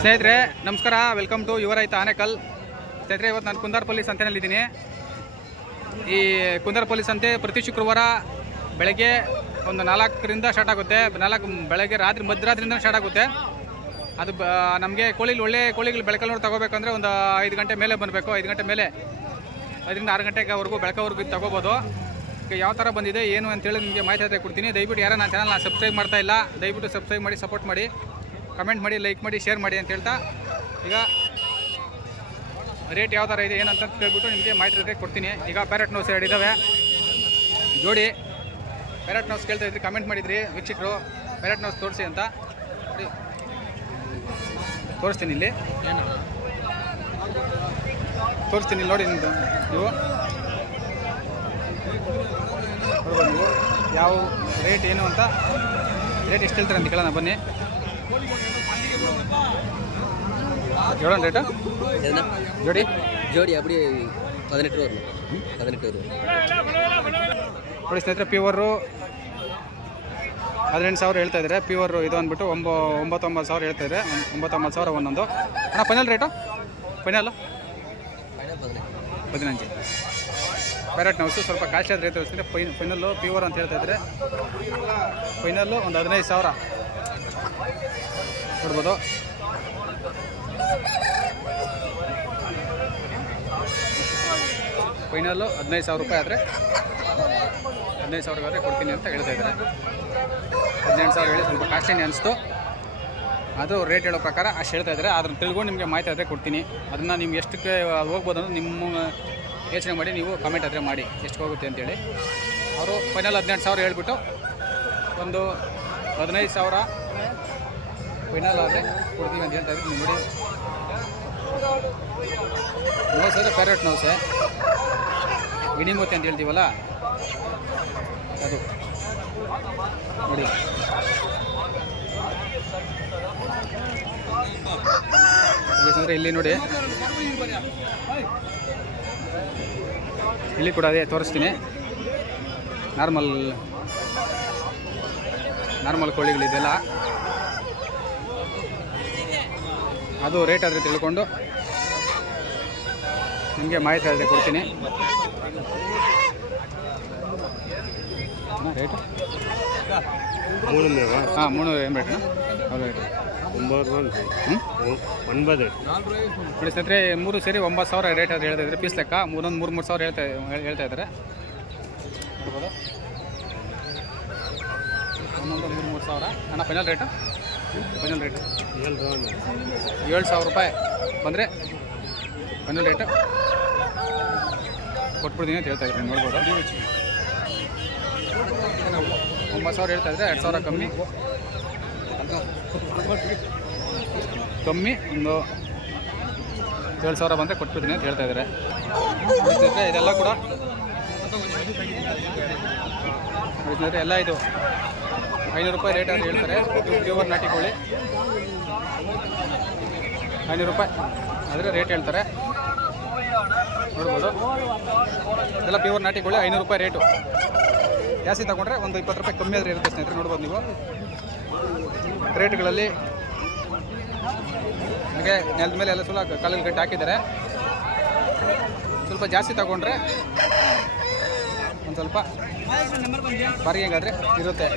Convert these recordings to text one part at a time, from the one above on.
ಸ್ನೇಹಿತರೆ ನಮಸ್ಕಾರ, welcome to ಯುವ ರೈತ ಆನೇಕಲ್. ಸ್ನೇಹಿತರೆ, ಇವತ್ತು ನಾನು ಕುಂದಾರಪಲ್ಲಿ ಸಂತೆನಲ್ಲಿದ್ದೀನಿ. ಈ ಕುಂದಾರಪಲ್ಲಿ ಸಂತೆ ಪ್ರತಿ ಶುಕ್ರವಾರ ಬೆಳಗ್ಗೆ ಒಂದು 4ರಿಂದ ಸ್ಟಾರ್ಟ್ ಆಗುತ್ತೆ. ಬೆಳಗ್ಗೆ ಮಧ್ಯರಾತ್ರಿಯಿಂದ ಸ್ಟಾರ್ಟ್ ಆಗುತ್ತೆ. ಅದು ನಮಗೆ ಒಳ್ಳೆ ಕೋಳಿಗಳು ಬೆಳಕಲ್ಲಿ ತಗೋಬೇಕಂದ್ರೆ ಒಂದು 5 ಗಂಟೆ ಮೇಲೆ ಬರಬೇಕು. 5 ಗಂಟೆ ಮೇಲೆ 5ರಿಂದ 6 ಗಂಟೆವರೆಗೂ ಬೆಳಕವರೆಗೂ ತಗೋಬೋದು. ಯಾವ ಥರ ಬಂದಿದೆ ಏನು ಅಂತೇಳಿ ನಿಮಗೆ ಮಾಹಿತಿ ಕೊಡ್ತೀನಿ. ದಯವಿಟ್ಟು ಯಾರು ನನ್ನ ಚಾನಲ್ನ ಸಬ್ಸ್ಕ್ರೈಬ್ ಮಾಡ್ತಾ ಇಲ್ಲ, ದಯವಿಟ್ಟು ಸಬ್ಸ್ಕ್ರೈಬ್ ಮಾಡಿ, ಸಪೋರ್ಟ್ ಮಾಡಿ, ಕಮೆಂಟ್ ಮಾಡಿ, ಲೈಕ್ ಮಾಡಿ, ಶೇರ್ ಮಾಡಿ ಅಂತ ಹೇಳ್ತಾ ಈಗ ರೇಟ್ ಯಾವ ಥರ ಇದೆ ಏನಂತ ಕೇಳ್ಬಿಟ್ಟು ನಿಮಗೆ ಮಾಹಿತಿ ಕೊಡ್ತೀನಿ. ಈಗ ಪ್ಯಾರೆಟ್ ನೋಸ್ 2 ಇದ್ದಾವೆ ಜೋಡಿ. ಪ್ಯಾರೆಟ್ ನೋಸ್ ಕೇಳ್ತಾ ಇದ್ರಿ, ಕಮೆಂಟ್ ಮಾಡಿದ್ರಿ ವೀಕ್ಷಕರು, ಪ್ಯಾರೆಟ್ ನೋಸ್ ತೋರಿಸಿ ಅಂತ. ತೋರಿಸ್ತೀನಿ, ಇಲ್ಲಿ ತೋರಿಸ್ತೀನಿ ನೋಡಿ. ನೀವು ಯಾವ ರೇಟ್ ಏನು ಅಂತ, ರೇಟ್ ಎಷ್ಟು ಹೇಳ್ತಾರೆ ಅಂತ ಕೇಳೋಣ ಬನ್ನಿ. ಹೇಳೋಣ ರೇಟು ಜೋಡಿ அப்படி 18 வரும். 18 வரும் ನೋಡಿ ಸ್ನೇಹಿತರೆ. ಪ್ಯೂವರು 18,000 ಹೇಳ್ತಾ ಇದ್ದಾರೆ. ಪ್ಯೂವರು ಇದು ಅಂದ್ಬಿಟ್ಟು 9,000 ಹೇಳ್ತಾ ಇದ್ದಾರೆ. 9,000 ಒಂದೊಂದು. ಅಣ್ಣ ಫೈನಲ್ ರೇಟು? ಫೈನಲ್ಲು 15. ಪ್ಯಾರೆಟ್ ನೌಸು ಸ್ವಲ್ಪ ಕಾಸ್ಟ್ಲಿ ಆದ ರೇಟ್ ತೋರಿಸ್ತಾರೆ. ಫೈನಲ್ಲು ಪ್ಯೂವರ್ ಅಂತ ಹೇಳ್ತಾ ಇದ್ದಾರೆ. ಫೈನಲ್ಲು ಒಂದು 15,000 ಕೊಡ್ಬೋದು. ಫೈನಲ್ಲು 15,000 ರೂಪಾಯಿ ಆದರೆ 15,000 ಆದರೆ ಕೊಡ್ತೀನಿ ಅಂತ ಹೇಳ್ತಾ ಇದ್ದಾರೆ. 18,000 ಹೇಳಿ ಸ್ವಲ್ಪ ಕಾಸ್ಟ್ಲಿನೇ ಅನಿಸ್ತು. ಅದು ರೇಟ್ ಹೇಳೋ ಪ್ರಕಾರ ಅಷ್ಟು ಹೇಳ್ತಾ ಇದ್ದಾರೆ. ಅದನ್ನು ತಿಳ್ಕೊಂಡು ನಿಮಗೆ ಮಾಹಿತಿ ಆದರೆ ಕೊಡ್ತೀನಿ. ಅದನ್ನು ನಿಮ್ಗೆ ಎಷ್ಟಕ್ಕೆ ಹೋಗ್ಬೋದು ಅನ್ನೋದು ನಿಮ್ಮ ಯೋಚನೆ ಮಾಡಿ ನೀವು ಕಮೆಂಟ್ ಆದರೆ ಮಾಡಿ ಎಷ್ಟು ಹೋಗುತ್ತೆ ಅಂತೇಳಿ. ಅವರು ಫೈನಲ್ 18,000 ಹೇಳ್ಬಿಟ್ಟು ಒಂದು 15,000 ಫೈನಲ್ ಆದರೆ ಕೊಡ್ತೀವಿ ಅಂತ ಹೇಳ್ತಾ ಇದ್ದೀನಿ. ನೋಡಿ, ನೋಸ್ ಅಂದರೆ ಪ್ಯಾರೆಟ್ ನೋಸೆ, ಗಿಣಿಮೂತಿ ಅಂತ ಹೇಳ್ತೀವಲ್ಲ ಅದು. ನೋಡಿ, ಅಂದರೆ ಇಲ್ಲಿ ನೋಡಿ, ಇಲ್ಲಿ ಕೂಡ ಅದೇ ತೋರಿಸ್ತೀನಿ. ನಾರ್ಮಲ್ ಕೋಳಿಗಳಿದೆಲ್ಲ ಅದು ರೇಟ್ ಆದರೆ ತಿಳ್ಕೊಂಡು ನಿಮಗೆ ಮಾಹಿತಿ ಆದರೆ ಕೊಡ್ತೀನಿ. ರೇಟು 3 ಏನು ರೇಟು? ಹೌದು ರೇಟು 9. ನೋಡಿ ಸ್ನೇಹಿತರೆ, 3 ಸೇರಿ 9,000 ರೇಟ್ ಅದು ಹೇಳ್ತಾ ಇದ್ದಾರೆ. ಪೀಸ್ ಲೆಕ್ಕ 3,000 ಹೇಳ್ತಾ ಇದ್ದಾರೆ. ನೋಡ್ಬೋದು, ಒಂದೊಂದು 3,000. ಅಣ್ಣ ಫೈನಲ್ ರೇಟು? ಫೈನಲ್ ರೇಟು 7,000 ರೂಪಾಯಿ ಬಂದರೆ ಫೈನಲ್ ರೇಟು ಕೊಟ್ಬಿಡ್ತೀನಿ ಅಂತ ಹೇಳ್ತಾ ಇದ್ದೀನಿ. ನೋಡ್ಬೋದು, 9,000 ಹೇಳ್ತಾ ಇದ್ದರೆ 2,000 ಕಮ್ಮಿ ಒಂದು 7,000 ಬಂದರೆ ಕೊಟ್ಬಿಡ್ತೀನಿ ಅಂತ ಹೇಳ್ತಾ ಇದ್ದಾರೆ. ಇದೆಲ್ಲ ಕೂಡ ಎಲ್ಲ ಇದು 500 ರೂಪಾಯಿ ರೇಟ್ ಅಂತ ಹೇಳ್ತಾರೆ. ಪ್ಯೂವರ್ ನಾಟಿ ಕೋಳಿ 500 ರೂಪಾಯಿ ಆದರೆ ರೇಟ್ ಹೇಳ್ತಾರೆ. ನೋಡ್ಬೋದು, ಇದೆಲ್ಲ ಪ್ಯೂವರ್ ನಾಟಿ ಕೋಳಿ 500 ರೂಪಾಯಿ ರೇಟು. ಜಾಸ್ತಿ ತಗೊಂಡ್ರೆ ಒಂದು 20 ರೂಪಾಯಿ ಕಮ್ಮಿ ಆದರೆ ಇರುತ್ತೆ ಸ್ನೇಹಿತರೆ. ನೋಡ್ಬೋದು ನೀವು ರೇಟ್ಗಳಲ್ಲಿ. ಹಾಗೆ ನೆಲದ ಮೇಲೆ ಎಲ್ಲ ಸ್ವಲ್ಪ ಕಾಲಲ್ಲಿ ಗಟ್ಟಿ ಹಾಕಿದ್ದಾರೆ. ಸ್ವಲ್ಪ ಜಾಸ್ತಿ ತಗೊಂಡ್ರೆ ಒಂದು ಸ್ವಲ್ಪ ಬಾರಿಗೆಗಾದರೆ ಇರುತ್ತೆ.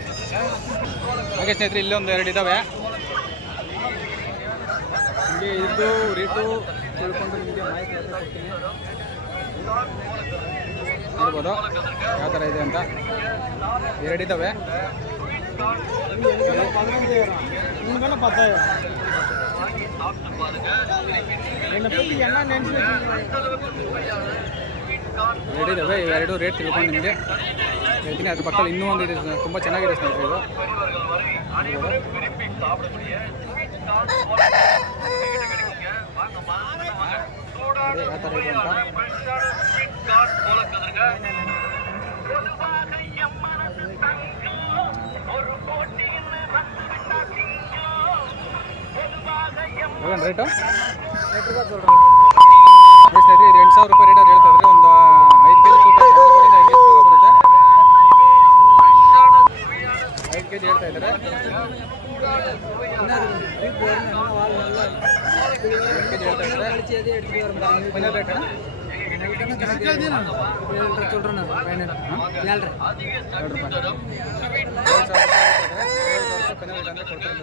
ಹಾಗೆ ಸ್ನೇಹಿತರೆ, ಇಲ್ಲೊಂದು 2 ಇದ್ದಾವೆ. ನಿಮಗೆ ಇದು ರೇಟು ತಿಳ್ಕೊಂಡು ನಿಮಗೆ ಮಾಹಿತಿ ಕೊಡ್ತೀನಿ. ನೋಡ್ಬೋದು ಯಾವ ಥರ ಇದೆ ಅಂತ. 2 ಇದ್ದಾವೆ. ಇದ್ದಾವೆ. 2 ರೇಟ್ ತಿಳ್ಕೊಂಡು ನಿಮಗೆ ಹೇಳ್ತೀನಿ. ಅದ್ರ ಪಕ್ಕದಲ್ಲಿ ಇನ್ನೂ ಒಂದು ಇದೆ, ತುಂಬ ಚೆನ್ನಾಗಿದೆ ಸ್ನೇಹಿತರೆ. ಇದು ಯಾವ ಥರ ಇದೆ ಅಂತ. ರೇಟು ಸ್ನೇಹಿತರೆ, ಇದು 8,000 ರೂಪಾಯಿ ರೇಟ್ ಹೇಳ್ತಾ ಇದ್ರೆ. ಒಂದು 5 ಕೆಜಿ ತೂಕ ಬರುತ್ತೆ. 5 ಕೆಜಿ ಕೆಜಿ ಹೇಳ್ತಾ ಇದ್ದಾರೆ. 2 ಕೆಜಿ ಹೇಳ್ತಾ ಇದ್ದಾರೆ. ಫೈನಲ್ ರೇಟ್ ಅಣ್ಣ?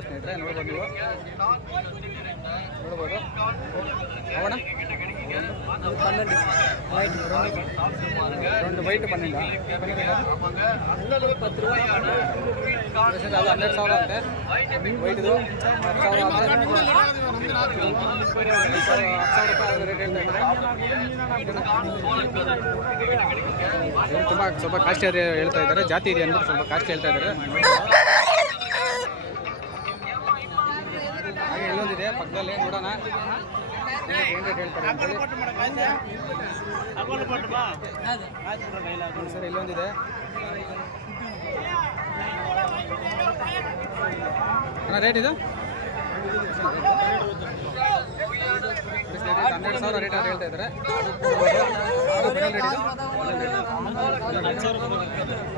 ಸ್ನೇಹಿತರೆ ನೋಡ್ಬೋದು ನೀವು, ನೋಡ್ಬೋದು. ಅವಣ రెండు ವೈಟ್ 12 ಅದು 12,000 ಅಂತೆ. ವೈಟ್ದು 10,000 ರೂಪಾಯಿ ರೇಟ್ ಹೇಳ್ತಾ ಇದ್ದಾರೆ. ತುಂಬ ಸ್ವಲ್ಪ ಕಾಸ್ಟ್ ಹೇಳ್ತಾ ಇದ್ದಾರೆ. ಜಾತಿ ಇದೆ ಅಂದ್ಬಿಟ್ಟು ಸ್ವಲ್ಪ ಕಾಸ್ಟ್ ಹೇಳ್ತಾ ಇದ್ದಾರೆ. ಹಾಗೆ ಇಲ್ಲೊಂದಿದೆ ಪಕ್ಕದಲ್ಲಿ, ನೋಡೋಣ ಏನು ರೇಟ್ ಹೇಳ್ತಾರೆ ಅಂತೇಳಿ. ಸರ್ ಇಲ್ಲೊಂದಿದೆ. ಅಣ್ಣ ರೇಟ್ ಇದು 12,000 ರೇಟ್ ಅಂತ ಹೇಳ್ತಾ ಇದ್ದಾರೆ.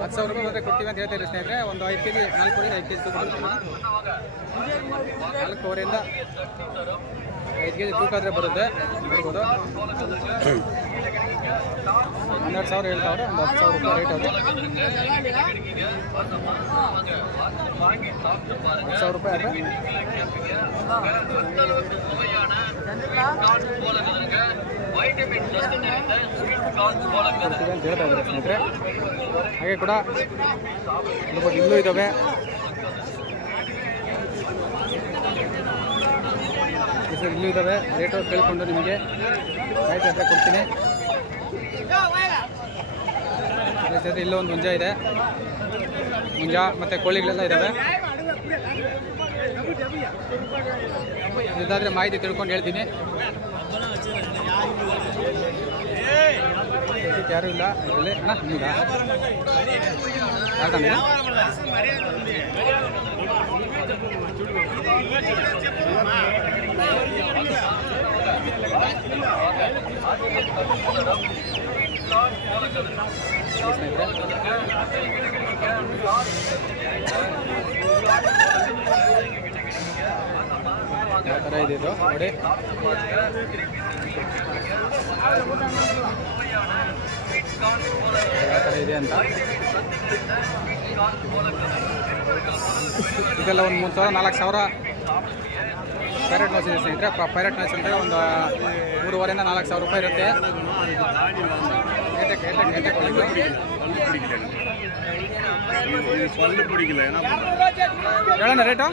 10,000 ರೂಪಾಯಿ ಬಂದರೆ ಕೊಡ್ತೀವಿ ಅಂತ ಹೇಳ್ತಾ ಇದ್ದಾರೆ ಸ್ನೇಹಿತರೆ. ಒಂದು 5 ಕೆಜಿ 4 ಕೆಜಿ ತೂಕ ಬರುತ್ತೆ. 4ವರೆಯಿಂದ 5 ಕೆಜಿ ತೂಕ ಆದರೆ ಬರುತ್ತೆ. ನೋಡ್ಬೋದು 12,000 ಹೇಳ್ತಾವ್ರೆ. ಒಂದು 10,000 ರೂಪಾಯಿ ರೇಟ್ ಅದು. 10,000 ರೂಪಾಯಿ ಆದರೆ ಅಂತ ಹೇಳ್ತಾ ಇದ್ದಾರೆ ಸ್ನೇಹಿತರೆ. ಹಾಗೆ ಕೂಡ ಇಲ್ಲೂ ಇದ್ದಾವೆ. ಸರ್ ಇಲ್ಲೂ ಇದ್ದಾವೆ. ರೇಟು ಕೇಳಿಕೊಂಡು ನಿಮಗೆ ರೈಟ್ ಹತ್ರ ಕೊಡ್ತೀನಿ. ಸ್ನೇಹಿತರೆ ಇಲ್ಲೊಂದು ಮುಂಜಾ ಇದೆ. ಮುಂಜಾ ಮತ್ತು ಕೋಳಿಗಳೆಲ್ಲ ಇದ್ದಾವೆ. ಇದಾದರೆ ಮಾಹಿತಿ ತಿಳ್ಕೊಂಡು ಹೇಳ್ತೀನಿ. ಯಾರು ಇಲ್ಲ ಇದರಲ್ಲಿ ಅಣ್ಣ ನಿಮ್ಗ ಯಾಕಂದ್ರೆ ಯಾವ ಥರ ಇದೆ ಇದು ನೋಡಿ. ಯಾವ ಥರ ಇದೆ ಅಂತ. ಇದೆಲ್ಲ ಒಂದು 3,000 4,000 ಪ್ಯಾರೆಟ್ ನೋಸ್ ಇದೆ ಸ್ನೇಹಿತರೆ. ಪ್ಯಾರೆಟ್ ನೋಸ್ ಅಂದರೆ ಒಂದು 3,500 4,000 ರೂಪಾಯಿ ಇರುತ್ತೆ. ಹೇಳೋಣ ರೇಟು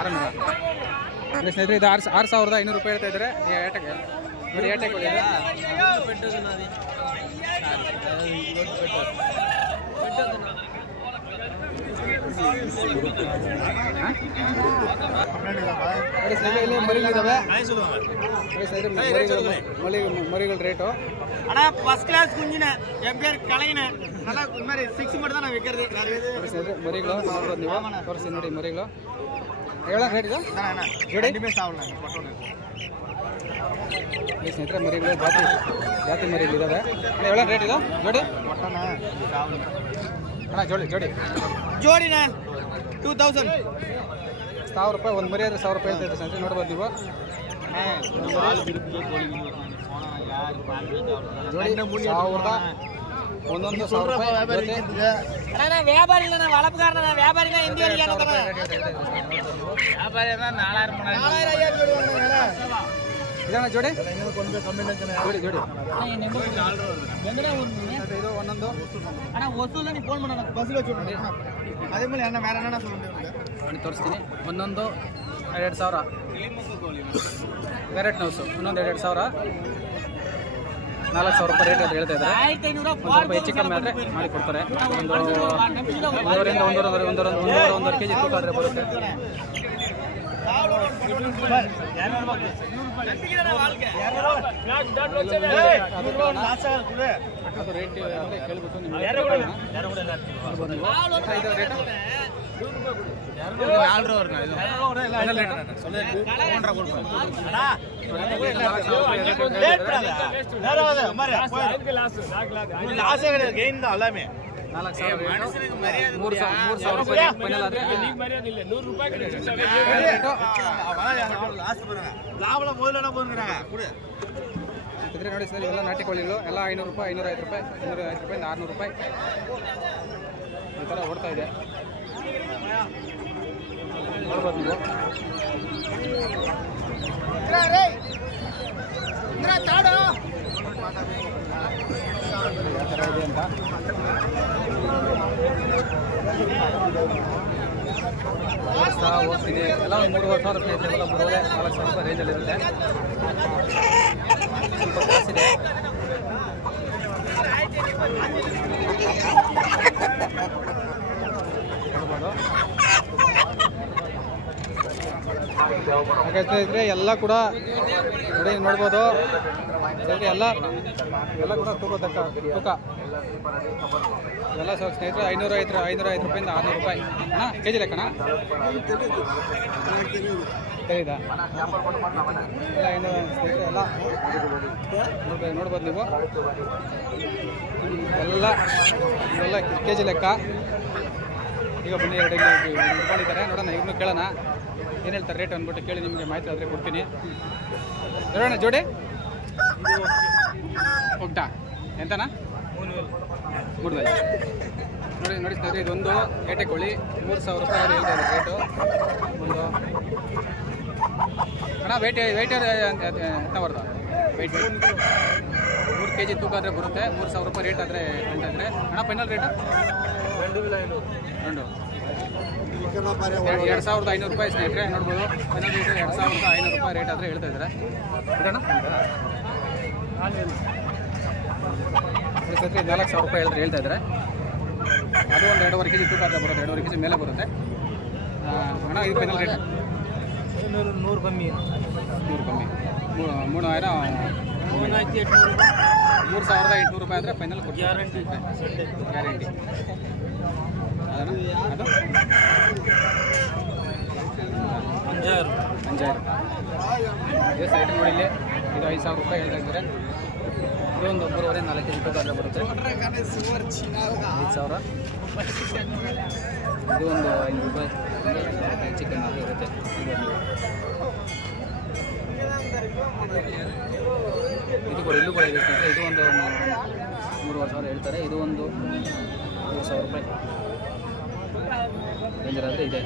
6,000 ಸ್ನೇಹಿತರೆ. ಇದು 6,500 ರೂಪಾಯಿ ಹೇಳ್ತಾ ಇದ್ದಾರೆ. ಏಟಕ್ಕೆ ನೋಡಿ, ಏಟಕ್ಕೆ ಹೋಗಿದೆ. ನೋಡಿ ಸ್ನೇಹಿತರೆ ಇಲ್ಲಿ ಮರಿಗಳಿದ್ದಾವೆ. ಮರಿಗಳ ರೇಟು அண்ணா ஃபர்ஸ்ட் கிளாஸ் குஞ்சின எப்பேர் கலையின நல்லா இந்த மாதிரி 6 மட்டும் தான் நான் வைக்கிறது. ಮರಿಗಳು ನೋಡ್ಬೋದು ನೀವು. ತೋರಿಸಿ ನೋಡಿ ಮರಿಗಳು. ಹೇಳ ರೇಟ್ ಇದು ரெண்டுமே சாவலாம் பட்டோனே. ಈ ಸ್ನೇಹಿತರೆ ಮರಿಗಳು ಜಾತಿ ಮರಿಗಳು ಇದಾವೆ. ಹೇಳ ರೇಟ್ ಇದು ಜೋಡಿ பட்டோனே சாவலாம் ಅಣ್ಣ. ಜೋಡಿ ಜೋಡಿನ 2000 1,000 ರೂಪಾಯಿ. ಒಂದು ಮರಿ ಆದರೆ 1,000 ರೂಪಾಯಿ ಅಂತ ಇದೆ ಸ್ನೇಹಿತರೆ. ನೋಡ್ಬೋದು ನೀವು. ಜೋಡಿ 1,000 ಒಂದೊಂದು 1,000 ರೂಪಾಯಿ. வியாபாரி இல்ல, நான் வளப்புக்காரன். நான் வியாபாரி தான். இந்தியா வியாபாரி 4,000 ಇದನ್ನ ಜೋಡಿ ಜೋಡಿ ಇದು ಒಂದೊಂದು. ஆனா ஒசூல்ல நீ ஃபோன் பண்ணு, பஸ்ல வச்சுட்டு அதே மாதிரி என்ன வேற என்னன்னா சொல்லுங்க ತೋರಿಸ್ತೀನಿ. ಒಂದೊಂದು 2,000 ಪ್ಯಾರೆಟ್ ನೌಸು. ಇನ್ನೊಂದು 2,000 4,000 ರೂಪಾಯಿ ರೇಟ್ ಅಂತ ಹೇಳ್ತಾ ಇದ್ದಾರೆ. ಸ್ವಲ್ಪ ಹೆಚ್ಚು ಕಮ್ಮಿ ಆದರೆ ಮಾಡಿ ಕೊಡ್ತಾರೆ. ಒಂದು 1,500 ಕೆಜಿ ತೂಕ ಆದರೆ ಬರುತ್ತೆ. ಅದು ರೇಟ್ ಕೇಳ್ಬಿಟ್ಟು ನಿಮಗೆ கெயின் தான் எல்லாமே. 4,000 3,000 ರೂಪಾಯಿ ಫೈನಲ್ ಆದರೆ ನೋಡಿ ಸರ್ ಇವೆಲ್ಲ ನಾಟಿ ಕೋಳಿಗಳು ಎಲ್ಲ 500 ರೂಪಾಯಿ 550 ರೂಪಾಯಿ 550 ರೂಪಾಯಿಂದ 600 ರೂಪಾಯಿ ಈ ಥರ ಓಡ್ತಾ ಇದೆ ನೋಡ್ಬೋದು ನೀವು ಯಾವ ಥರ ಇದೆ ಅಂತ ಹೋಗ್ತಿದೆ ಎಲ್ಲ ಒಂದು 3,500 ರೂಪಾಯಿ ಇದೆ ಎಲ್ಲ 3,500 ರೂಪಾಯಿ ರೇಂಜಲ್ಲಿರುತ್ತೆ ಸ್ವಲ್ಪ ಜಾಸ್ತಿ ಇದೆ ನೋಡ್ಬೋದು ಹಾಗಾಗ್ತಾ ಇದ್ರೆ ಎಲ್ಲ ಕೂಡ ನೋಡಿ ನೋಡ್ಬೋದು ಎಲ್ಲ ಕೂಡ ತೂಕ ಎಲ್ಲ ಸ್ನೇಹಿತರೆ 505 ರೂಪಾಯಿಂದ 600 ರೂಪಾಯಿ ಅಣ್ಣ ಕೆ ಜಿ ಲೆಕ್ಕಣ ಸರಿದಾ ಎಲ್ಲ 500 ಸ್ನೇಹಿತರೆ ಎಲ್ಲ ನೋಡ್ಬೋದು ನೀವು ಎಲ್ಲ ಕೆ ಜಿ ಲೆಕ್ಕ ಈಗ ಬನ್ನಿ 2 ಇಟ್ಕೊಂಡಿದ್ದಾರೆ ನೋಡೋಣ ಇವ್ರನ್ನೂ ಕೇಳೋಣ ಏನು ಹೇಳ್ತಾರೆ ರೇಟ್ ಅಂದ್ಬಿಟ್ಟು ಕೇಳಿ ನಿಮಗೆ ಮಾಹಿತಿ ಆದರೆ ಕೊಡ್ತೀನಿ ನೋಡೋಣ ಜೋಡಿ ಹೋಗ್ತಾ ಎಂತನಾ 3,000 ನೋಡಿ ಸ್ನೇಹಿತರೆ ಇದೊಂದು ಏಟೆ ಕೋಳಿ 3,000 ರೂಪಾಯಿ ಹೇಳ್ತಾ ಇದೆ ರೇಟು ಒಂದು ಅಣ್ಣ ವೆಯ್ಟ್ ಎಂತ ಬರ್ತದೆ ವೆಯ್ಟ್ 3 kg ತೂಕ ಆದರೆ ಬರುತ್ತೆ 3,000 ರೂಪಾಯಿ ರೇಟ್ ಆದರೆ ಅಂತಂದರೆ ಅಣ್ಣ ಫೈನಲ್ ರೇಟು 2,500 ರೂಪಾಯಿ ಸ್ನೇಹಿತರೆ ನೋಡ್ಬೋದು ಫೈನಲ್ ರೇಟ್ 2,500 ರೂಪಾಯಿ ರೇಟ್ ಆದರೆ ಹೇಳ್ತಾ ಇದ್ದಾರೆ ಇದಣ್ಣ ಸ್ನೇಹಿತರೆ 4,000 ರೂಪಾಯಿ ಹೇಳ್ತಾ ಇದ್ದಾರೆ ಅದು ಒಂದು 2.5 kg ತೂಕ ಆದರೆ ಬರುತ್ತೆ 2.5 kg ಮೇಲೆ ಬರುತ್ತೆ ಅಣ್ಣ ಇದು ಫೈನಲ್ ರೇಟ್ 100 ಕಮ್ಮಿ 3,800 ರೂಪಾಯಿ ಆದರೆ ಫೈನಲ್ ಗ್ಯಾರಂಟಿ ಅದು 5,000 ಎಷ್ಟು ಐಟಮ್ ನೋಡಿ ಇಲ್ಲಿ ಇದು 5,000 ರೂಪಾಯಿ ಹೇಳ್ತಾ ಇದ್ದಾರೆ ಇದೊಂದು 3.5-4 kg ತೂಕ ಆದರೆ ಬರುತ್ತೆ 5,000 ಇದು ಒಂದು 5 ರೂಪಾಯಿ ಚಿಕನ್ ಆಗಿ ಇರುತ್ತೆ ಇದು ಕೂಡ ಇಲ್ಲೂ ಕೂಡ ಇದೆ ಸ್ನೇಹಿತರೆ ಇದು ಒಂದು 3,500 ಹೇಳ್ತಾರೆ ಇದು ಒಂದು 3,000 ರೂಪಾಯಿ ರೇಂಜರ್ ಆದರೆ ಇದೆ